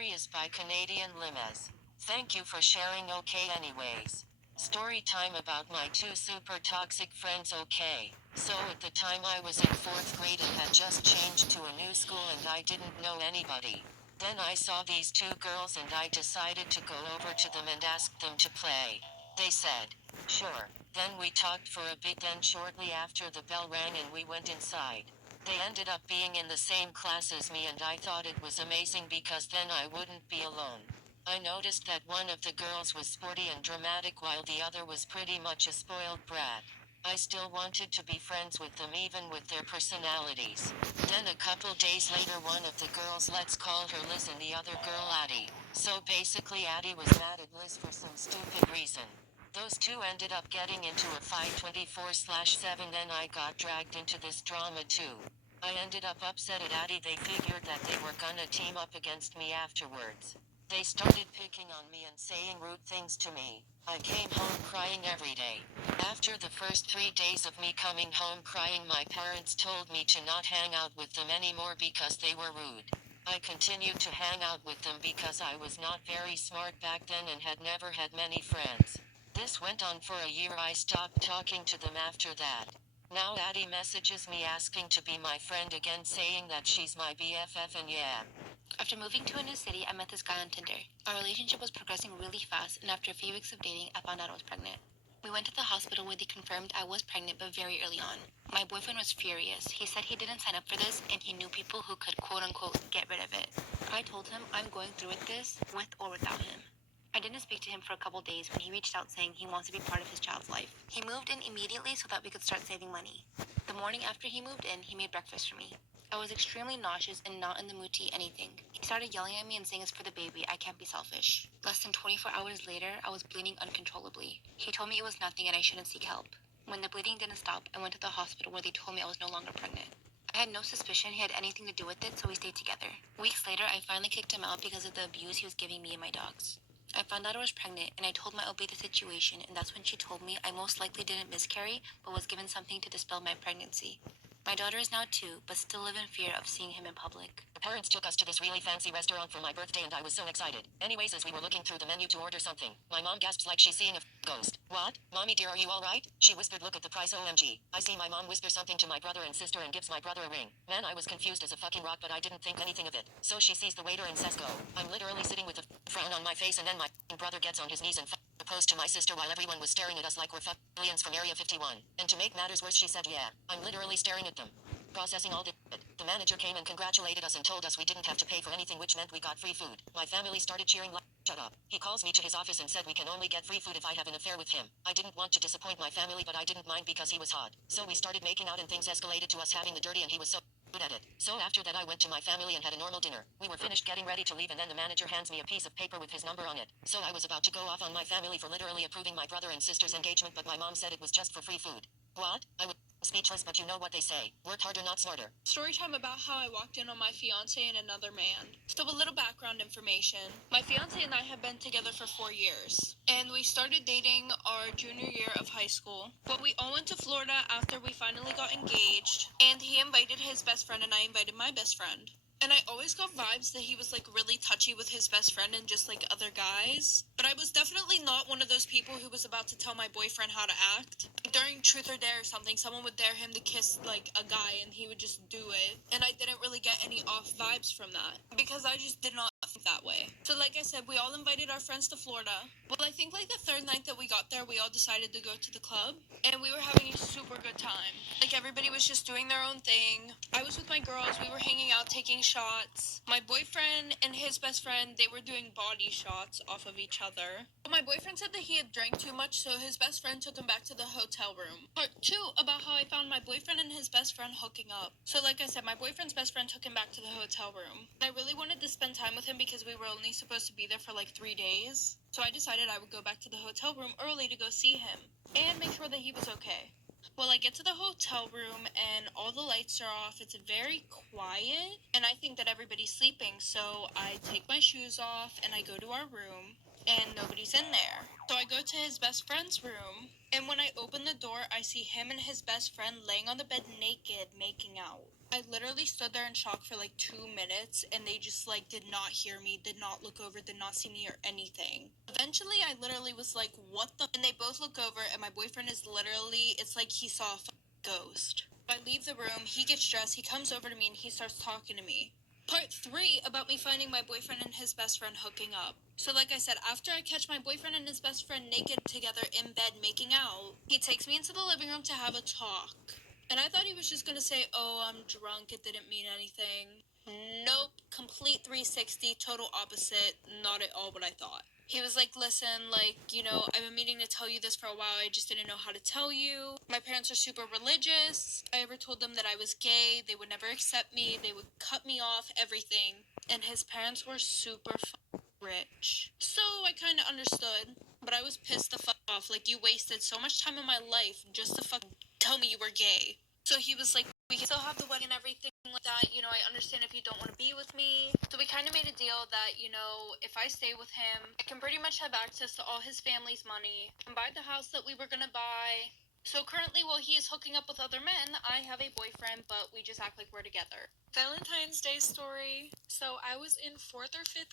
story is by Canadian Limes. Thank you for sharing. Okay, anyways. Story time about my two super toxic friends. Okay. So at the time I was in 4th grade and had just changed to a new school and I didn't know anybody. Then I saw these two girls and I decided to go over to them and ask them to play. They said, sure. Then we talked for a bit, then shortly after the bell rang and we went inside. They ended up being in the same class as me and I thought it was amazing because then I wouldn't be alone. I noticed that one of the girls was sporty and dramatic while the other was pretty much a spoiled brat. I still wanted to be friends with them even with their personalities. Then a couple days later one of the girls, let's call her Liz, and the other girl Addie. So basically Addie was mad at Liz for some stupid reason. Those two ended up getting into a fight 24/7, then I got dragged into this drama too. I ended up upset at Addie. They figured that they were gonna team up against me afterwards. They started picking on me and saying rude things to me. I came home crying every day. After the first 3 days of me coming home crying, my parents told me to not hang out with them anymore because they were rude. I continued to hang out with them because I was not very smart back then and had never had many friends. This went on for a year. I stopped talking to them after that. Now Addie messages me asking to be my friend again, saying that she's my BFF, and yeah. After moving to a new city, I met this guy on Tinder. Our relationship was progressing really fast, and after a few weeks of dating, I found out I was pregnant. We went to the hospital where they confirmed I was pregnant, but very early on. My boyfriend was furious. He said he didn't sign up for this, and he knew people who could quote-unquote get rid of it. I told him I'm going through with this, with or without him. I didn't speak to him for a couple days when he reached out saying he wants to be part of his child's life. He moved in immediately so that we could start saving money. The morning after he moved in, he made breakfast for me. I was extremely nauseous and not in the mood to eat anything. He started yelling at me and saying it's for the baby, I can't be selfish. Less than 24 hours later, I was bleeding uncontrollably. He told me it was nothing and I shouldn't seek help. When the bleeding didn't stop, I went to the hospital where they told me I was no longer pregnant. I had no suspicion he had anything to do with it, so we stayed together. Weeks later, I finally kicked him out because of the abuse he was giving me and my dogs. I found out I was pregnant, and I told my OB the situation, and that's when she told me I most likely didn't miscarry, but was given something to dispel my pregnancy. My daughter is now 2, but still live in fear of seeing him in public. The parents took us to this really fancy restaurant for my birthday and I was so excited. Anyways, as we were looking through the menu to order something, my mom gasps like she's seeing a ghost. What? Mommy dear, are you alright? She whispered, look at the price, OMG. I see my mom whisper something to my brother and sister and gives my brother a ring. Man, I was confused as a fucking rock, but I didn't think anything of it. So she sees the waiter and says go. I'm literally sitting with a frown on my face, and then my brother gets on his knees and proposed to my sister while everyone was staring at us like we're aliens from Area 51. And to make matters worse, she said yeah. I'm literally staring at them. Processing all the manager came and congratulated us and told us we didn't have to pay for anything, which meant we got free food. My family started cheering like, shut up. He calls me to his office and said we can only get free food if I have an affair with him. I didn't want to disappoint my family, but I didn't mind because he was hot. So we started making out and things escalated to us having the dirty, and he was so good at it. So after that I went to my family and had a normal dinner. We were finished getting ready to leave and then the manager hands me a piece of paper with his number on it. So I was about to go off on my family for literally approving my brother and sister's engagement, but my mom said it was just for free food. What? I was speechless, but you know what they say. Work harder, not smarter. Story time about how I walked in on my fiance and another man. So a little background information. My fiance and I have been together for 4 years. And we started dating our junior year of high school. But we all went to Florida after we finally got engaged. And he invited his best friend and I invited my best friend. And I always got vibes that he was like really touchy with his best friend and just like other guys. But I was definitely not one of those people who was about to tell my boyfriend how to act. During Truth or Dare or something, someone would dare him to kiss like a guy and he would just do it. And I didn't really get any off vibes from that because I just did not think that way. So like I said, we all invited our friends to Florida. Well, I think like the third night that we got there, we all decided to go to the club. And we were having a super good time. Like everybody was just doing their own thing. I was with my girls, we were hanging out, taking shots. My boyfriend and his best friend, they were doing body shots off of each other. But my boyfriend said that he had drank too much, so his best friend took him back to the hotel room. Part 2 about how I found my boyfriend and his best friend hooking up. So like I said, my boyfriend's best friend took him back to the hotel room. I really wanted to spend time with him because we were only supposed to be there for like 3 days. So I decided I would go back to the hotel room early to go see him and make sure that he was okay. Well, I get to the hotel room and all the lights are off. It's very quiet and I think that everybody's sleeping. So I take my shoes off and I go to our room and nobody's in there. So I go to his best friend's room and when I open the door, I see him and his best friend laying on the bed naked, making out. I literally stood there in shock for like 2 minutes, and they just like did not hear me, did not look over, did not see me or anything. Eventually, I literally was like, what the? And they both look over, and my boyfriend is literally, it's like he saw a ghost. I leave the room, he gets dressed, he comes over to me, and he starts talking to me. Part 3 about me finding my boyfriend and his best friend hooking up. So like I said, after I catch my boyfriend and his best friend naked together in bed making out, he takes me into the living room to have a talk. And I thought he was just gonna say, oh, I'm drunk, it didn't mean anything. Nope, complete 360, total opposite, not at all what I thought. He was like, listen, like, you know, I've been meaning to tell you this for a while, I just didn't know how to tell you. My parents are super religious. I ever told them that I was gay, they would never accept me, they would cut me off, everything. And his parents were super rich. So I kind of understood, but I was pissed the fuck off. Like, you wasted so much time in my life just to fuck tell me you were gay. So he was like, we can still have the wedding and everything like that. You know, I understand if you don't want to be with me. So we kind of made a deal that, you know, if I stay with him, I can pretty much have access to all his family's money and buy the house that we were going to buy. So currently, while he is hooking up with other men, I have a boyfriend, but we just act like we're together. Valentine's Day story. So I was in 4th or 5th